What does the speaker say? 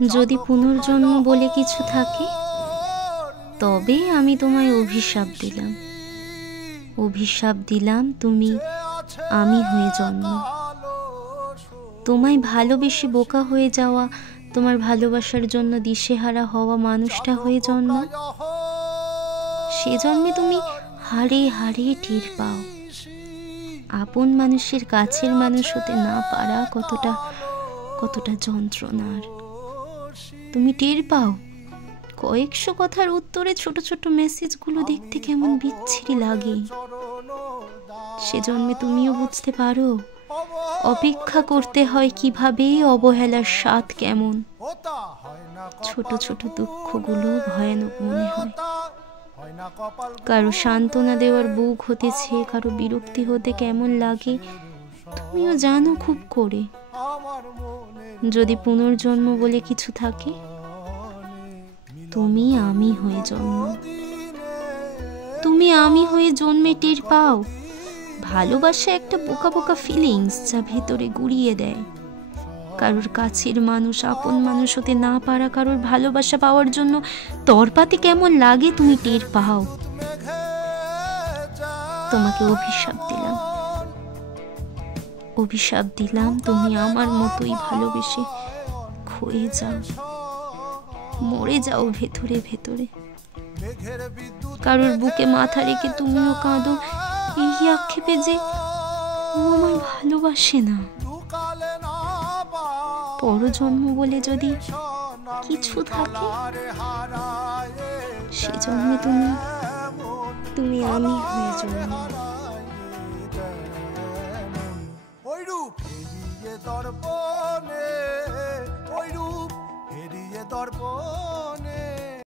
যদি পুনর্জন্ম বলে কিছু থাকে, তবে আমি তোমায় অভিশাপ দিলাম। অভিশাপ দিলাম তুমি আমি হয়ে জন্ম। তোমায় ভালোবেসে বোকা হয়ে যাওয়া, তোমার ভালোবাসার জন্য দিশেহারা হওয়া মানুষটা হয়ে জন্ম। সে জন্মে তুমি হাড়ে হাড়ে টের পাও আপন মানুষের কাছের মানুষ হতে না পারা কতটা কতটা যন্ত্রণার। তুমি টের পাও কয়েকশো কথার উত্তরে ছোট ছোট মেসেজগুলো দেখতে কেমন বিচ্ছিরি লাগে। সে জন্মে তুমিও বুঝতে পারো অপেক্ষা করতে হয় কিভাবে, অবহেলার স্বাদ কেমন। ছোট ছোট দুঃখগুলো ভয়ানক মনে হয়। কারো সান্ত্বনা দেওয়ার বুক হতেছে, কারো বিরক্তি হতে কেমন লাগে তুমিও জানো খুব করে। যদি পুনর্জন্ম বলে কিছু থাকে, তুমি আমি হয়ে জন্ম। তুমি আমি হয়ে জন্মে টের পাও ভালোবাসা একটা বোকা বোকা ফিলিংস, যা ভেতরে গুড়িয়ে দেয়। কারোর কাছের মানুষ আপন মানুষ হতে না পারা, কারোর ভালোবাসা পাওয়ার জন্য তরপাতে কেমন লাগে তুমি টের পাও। তোমাকে অভিশাপ দিলাম, অভিশাপ দিলাম তুমি আমার মতোই ভালোবেসে ক্ষয়ে যাও, মরে যাও ভেতরে ভেতরে। কারোর বুকে মাথা রেখে তুমিও কাঁদো এই আক্ষেপে যে ও আমায় ভালোবাসে না। পরজন্ম বলে যদি কিছু থাকে, সে জন্মে তুমি আমি হয়ে জন্ম। ওই রূপ হেরিয়ে দর্পণে, ওই রূপ হেরিয়ে দর্পণে।